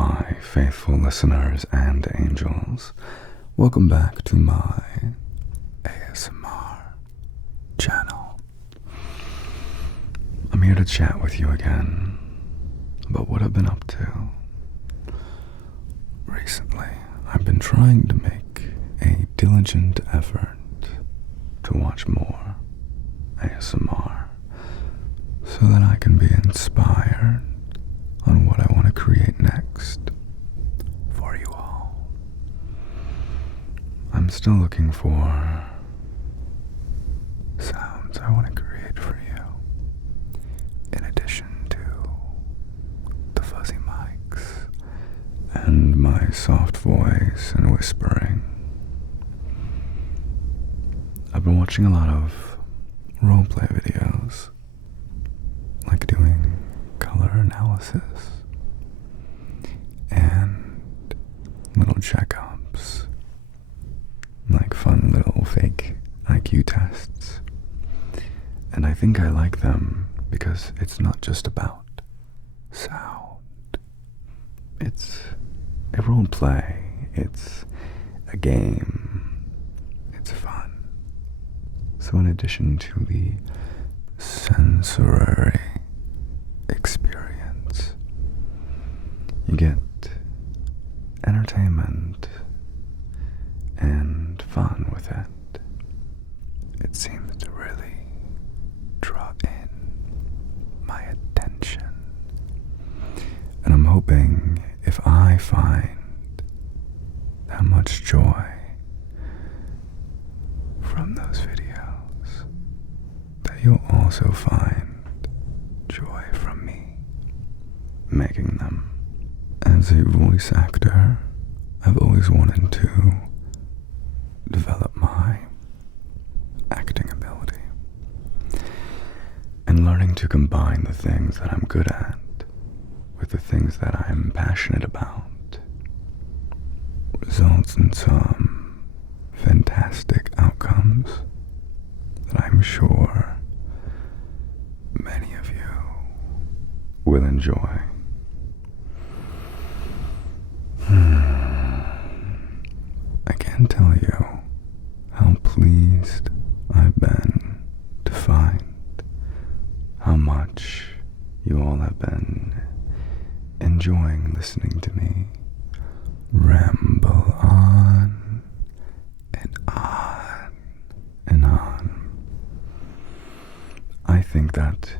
my faithful listeners and angels. Welcome back to my ASMR channel. I'm here to chat with you again about what I've been up to. Recently, I've been trying to make a diligent effort to watch more ASMR so that I can be inspired on what I want to create next for you all. I'm still looking for sounds I want to create for you, in addition to the fuzzy mics and my soft voice and whispering. I've been watching a lot of roleplay videos, like doing color analysis and little checkups, like fun little fake IQ tests. And I think I like them because it's not just about sound. It's a role play, it's a game, it's fun. So in addition to the sensory experience, you get entertainment and fun with it. It seems to really draw in my attention. And I'm hoping if I find that much joy from those videos, that you'll also find joy from me making them. As a voice actor, I've always wanted to develop my acting ability, and learning to combine the things that I'm good at with the things that I'm passionate about results in some fantastic outcomes that I'm sure many of you will enjoy. I can't tell you how pleased I've been to find how much you all have been enjoying listening to me ramble on and on and on. I think that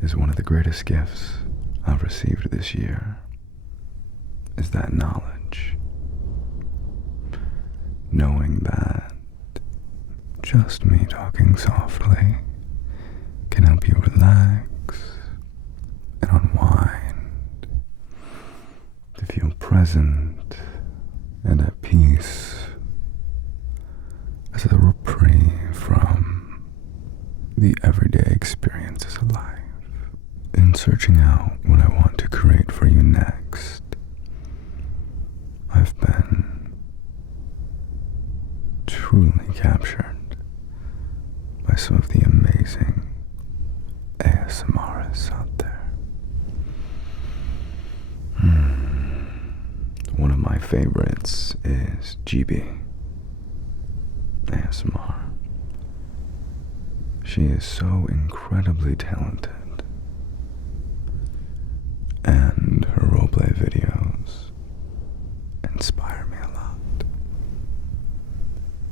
is one of the greatest gifts I've received this year, is that knowledge. Knowing that just me talking softly can help you relax and unwind, to feel present and at peace, as a reprieve from the everyday experiences of life. In searching out what I want to create for you next, I've been truly captured by some of the amazing ASMRists out there. One of my favorites is GB ASMR. She is so incredibly talented, and her roleplay videos inspire me a lot.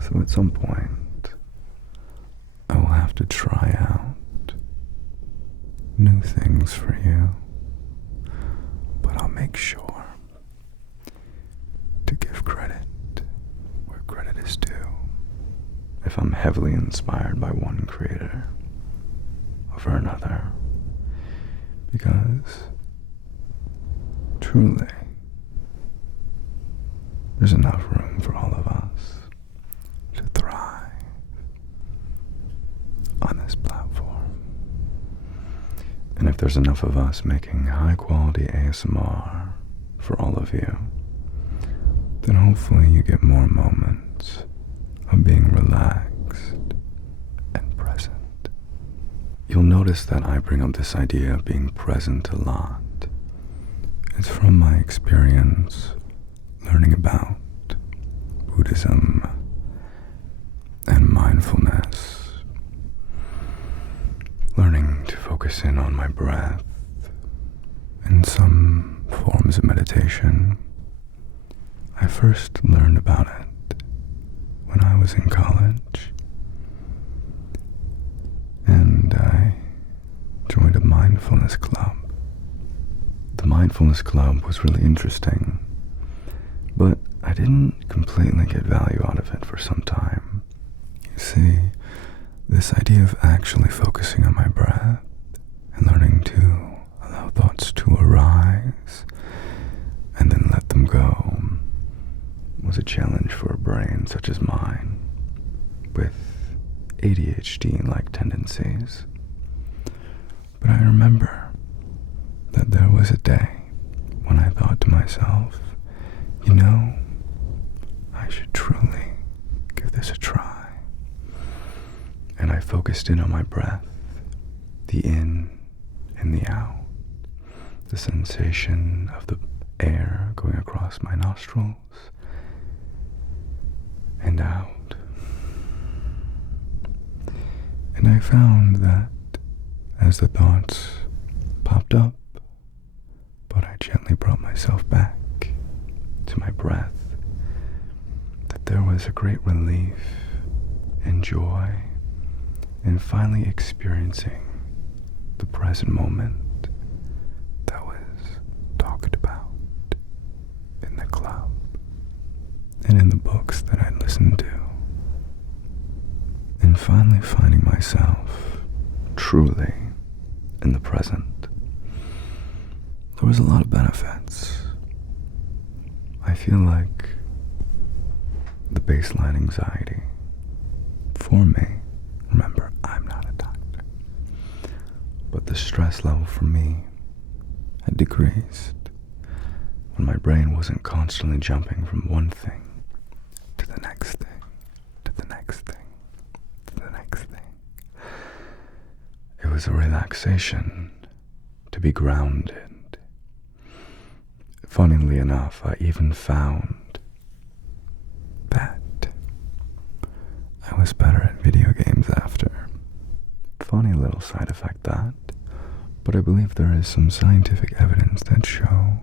So at some point, I will have to try out new things for you, but I'll make sure to give credit where credit is due. If I'm heavily inspired by one creator over another, because truly, there's enough room for all of us to thrive on this platform. And if there's enough of us making high quality ASMR for all of you, then hopefully you get more moments of being relaxed and present. You'll notice that I bring up this idea of being present a lot, It's from my experience learning about Buddhism and mindfulness, learning to focus in on my breath and some forms of meditation. I first learned about it when I was in college, and I joined a mindfulness club. The mindfulness club was really interesting, but I didn't completely get value out of it for some time. You see, this idea of actually focusing on my breath and learning to allow thoughts to arise and then let them go was a challenge for a brain such as mine, with ADHD-like tendencies. But I remember that there was a day when I thought to myself, you know, I should truly give this a try. And I focused in on my breath, the in and the out, the sensation of the air going across my nostrils and out. And I found that as the thoughts popped up, but I gently brought myself back to my breath, that there was a great relief and joy in finally experiencing the present moment that was talked about in the club and in the books that I'd listened to, and finally finding myself truly in the present. There was a lot of benefits. I feel like the baseline anxiety for me, remember, I'm not a doctor, but the stress level for me had decreased when my brain wasn't constantly jumping from one thing to the next thing, to the next thing, to the next thing. It was a relaxation to be grounded. Funnily enough, I even found that I was better at video games after. Funny little side effect that, but I believe there is some scientific evidence that shows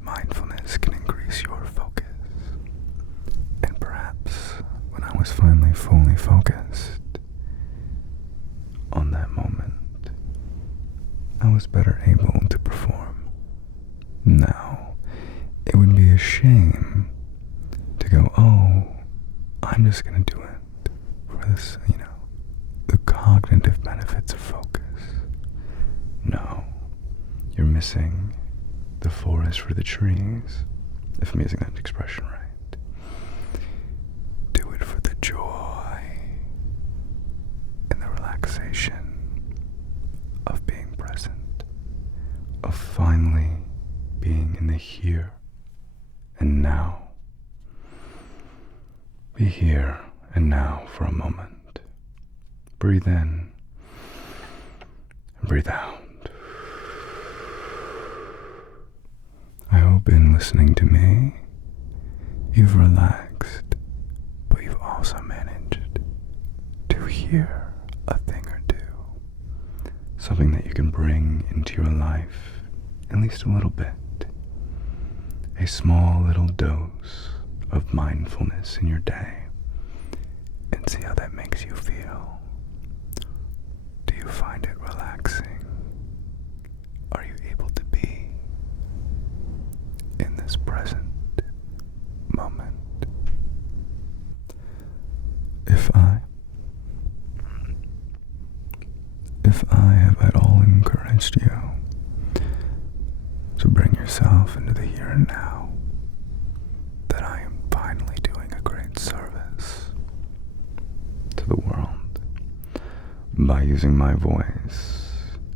mindfulness can increase your focus. And perhaps when I was finally fully focused on that moment, I was better able to perform. Now, it would be a shame to go, oh, I'm just going to do it for this, the cognitive benefits of focus. No, you're missing the forest for the trees, if I'm using that expression right. Do it for the joy and the relaxation of being present, of finally being in the here and now. Be here and now for a moment. Breathe in and breathe out. I hope in listening to me, you've relaxed, but you've also managed to hear a thing or two. Something that you can bring into your life, at least a little bit. A small little dose of mindfulness in your day, and see how that makes you feel. Do you find it relaxing? Are you able to be in this present moment? If I have at all encouraged you to bring yourself into the here and now, then I am finally doing a great service to the world by using my voice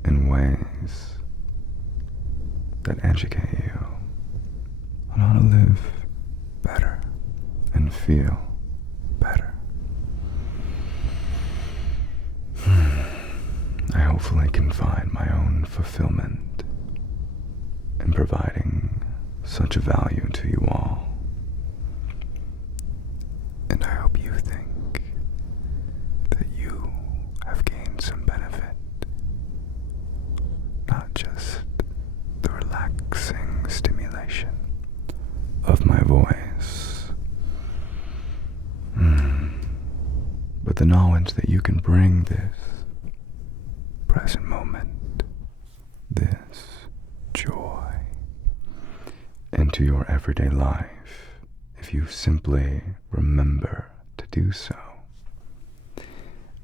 in ways that educate you on how to live better and feel better. I hopefully can find my own fulfillment in providing such value to you all. And I hope you think that you have gained some benefit, not just the relaxing stimulation of my voice, but the knowledge that you can bring this present moment, this joy, into your everyday life if you simply remember to do so.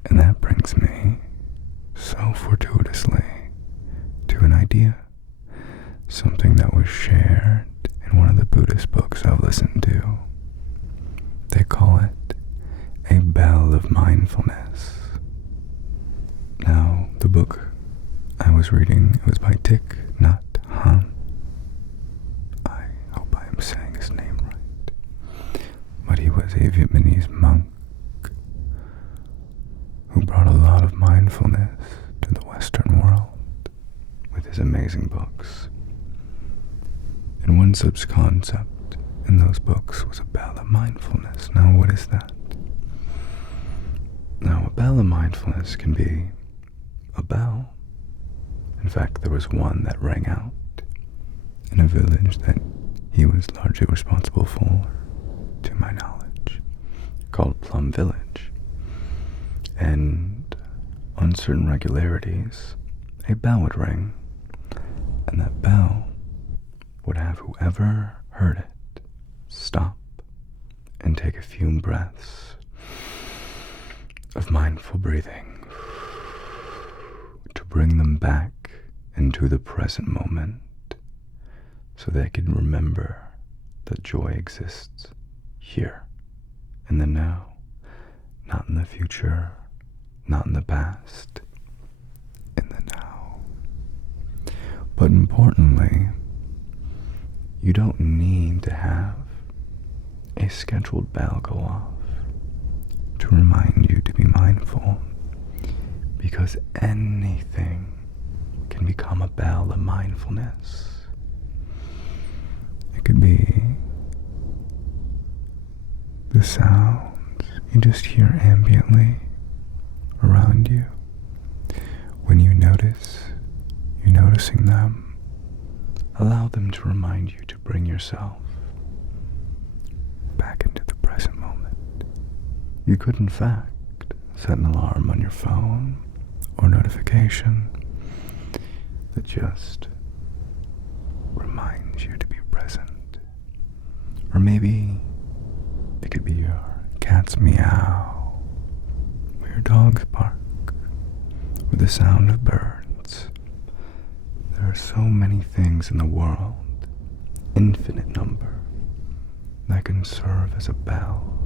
And that brings me so fortuitously to an idea, something that was shared in one of the Buddhist books I've listened to. They call it a bell of mindfulness. Now, the book I was reading, it was by Thich Nhat Hanh. I hope I am saying his name right. But he was a Vietnamese monk who brought a lot of mindfulness to the Western world with his amazing books. And one such concept in those books was a bell of mindfulness. Now, what is that? Now, a bell of mindfulness can be a bell. In fact, there was one that rang out in a village that he was largely responsible for, to my knowledge, called Plum Village. And on certain regularities, a bell would ring, and that bell would have whoever heard it stop and take a few breaths of mindful breathing to bring them back into the present moment so they can remember that joy exists here in the now, not in the future, not in the past, in the now. But importantly, you don't need to have a scheduled bell go off to remind you to be mindful, because anything can become a bell of mindfulness. It could be the sounds you just hear ambiently around you. When you're noticing them, allow them to remind you to bring yourself back into the present moment. You could, in fact, set an alarm on your phone or notification that just reminds you to be present. Or maybe it could be your cat's meow, or your dog's bark, or the sound of birds. There are so many things in the world, infinite number, that can serve as a bell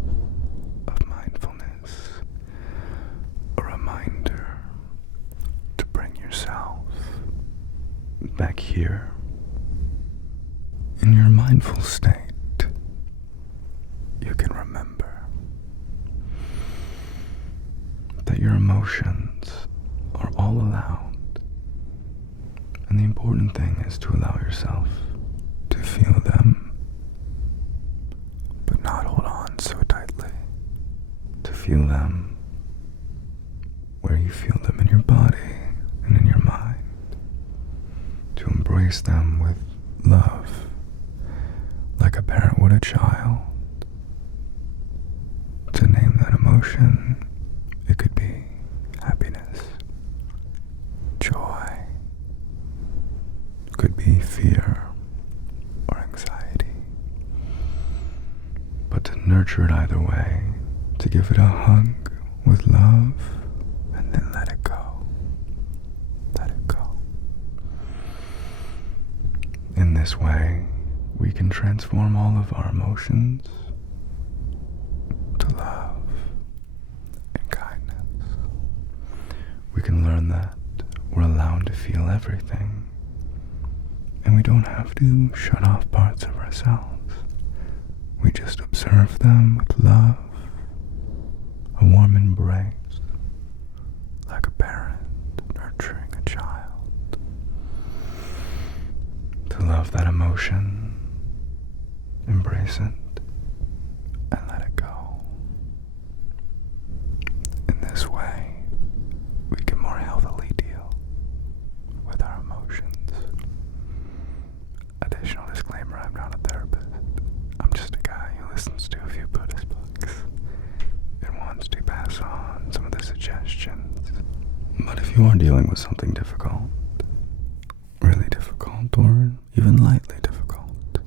of mindfulness, a reminder to bring yourself back here in your mindful state. You can remember that your emotions are all allowed, and the important thing is to allow yourself to feel them, but not hold on so tightly. To feel them where you feel them in your body and in your mind. To embrace them with love, like a parent would a child. To name that emotion, it could be happiness, joy, it could be fear or anxiety. But to nurture it either way, to give it a hug with love, and then let it go. Let it go. In this way, we can transform all of our emotions to love and kindness. We can learn that we're allowed to feel everything, and we don't have to shut off parts of ourselves. We just observe them with love, a warm embrace, like a parent nurturing a child. To to love that emotion, embrace it, and let it go. In this way, we can more healthily deal with our emotions. Additional disclaimer, I'm not a therapist. I'm just a guy who listens to a few Buddhist books and wants to pass on some of the suggestions. But if you are dealing with something difficult, really difficult, or even lightly difficult,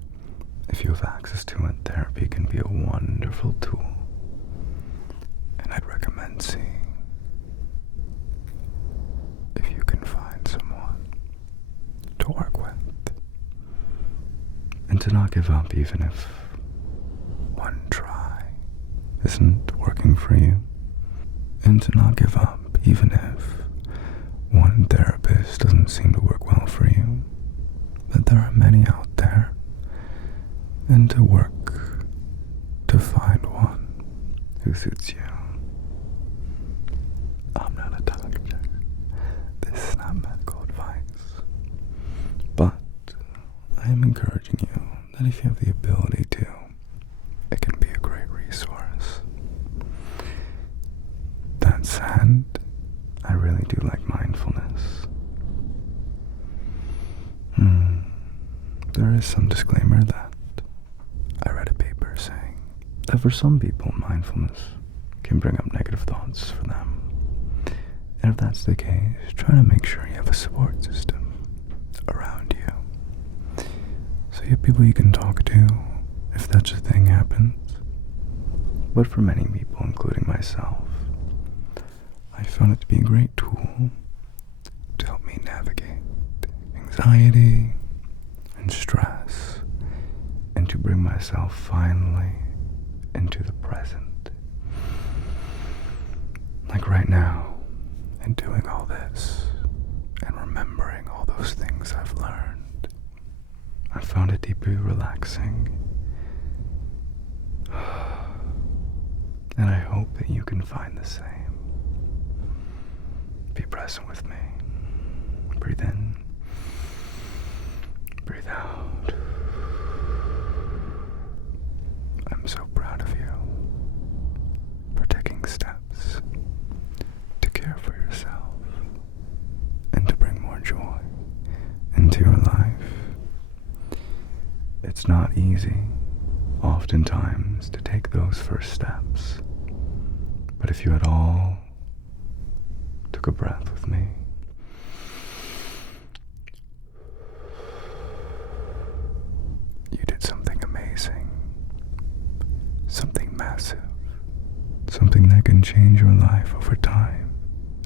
if you have access to it, therapy can be a wonderful tool. And I'd recommend seeing if you can find someone to work with. And to not give up even if one try isn't working for you. And to not give up even if one therapist doesn't seem to work well for you. That there are many out there. And to work to find one who suits you. I'm not a doctor. This is not medical advice. But I am encouraging you that if you have the ability to, it can be a great resource. That said, I really do like mindfulness. There is some disclaimer that I read a paper saying that for some people, mindfulness can bring up negative thoughts for them. And if that's the case, try to make sure you have a support system around you. So you have people you can talk to if such a thing happens. But for many people, including myself, I found it to be a great tool to help me navigate anxiety and stress, and to bring myself finally into the present. Like right now, and doing all this, and remembering all those things I've learned, I found it deeply relaxing. And I hope that you can find the same. Be present with me. Breathe in. Breathe out. I'm so proud of you for taking steps to care for yourself and to bring more joy into your life. It's not easy, oftentimes, to take those first steps. But if you at all took a breath with me, you did something amazing, something massive, something that can change your life over time,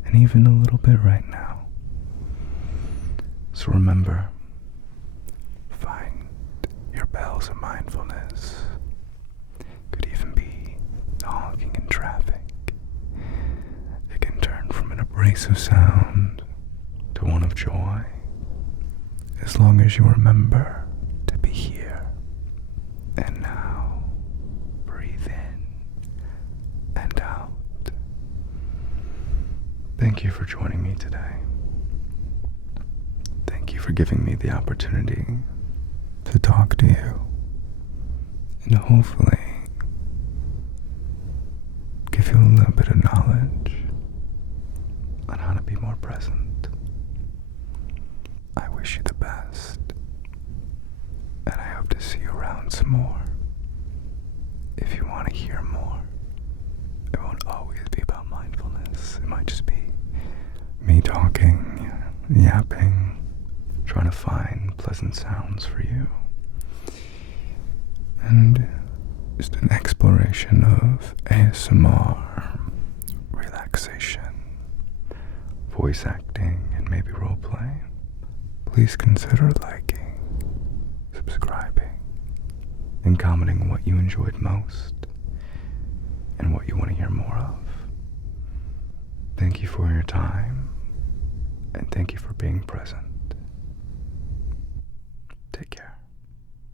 and even a little bit right now. So remember, find your bells of mindfulness. Could even be honking in traffic. It can turn from an abrasive sound to one of joy, as long as you remember to be here and now. Breathe in and out. Thank you for joining me today. Thank you for giving me the opportunity to talk to you, and hopefully give you a little bit of knowledge on how to be more present. I wish you the best, and I hope to see you around some more. If you want to hear more, it won't always be about mindfulness. It might just be me talking, yapping, trying to find pleasant sounds for you. And just an exploration of ASMR, relaxation, voice acting, and maybe roleplay. Please consider liking, subscribing, and commenting what you enjoyed most and what you want to hear more of. Thank you for your time, and thank you for being present. Take care.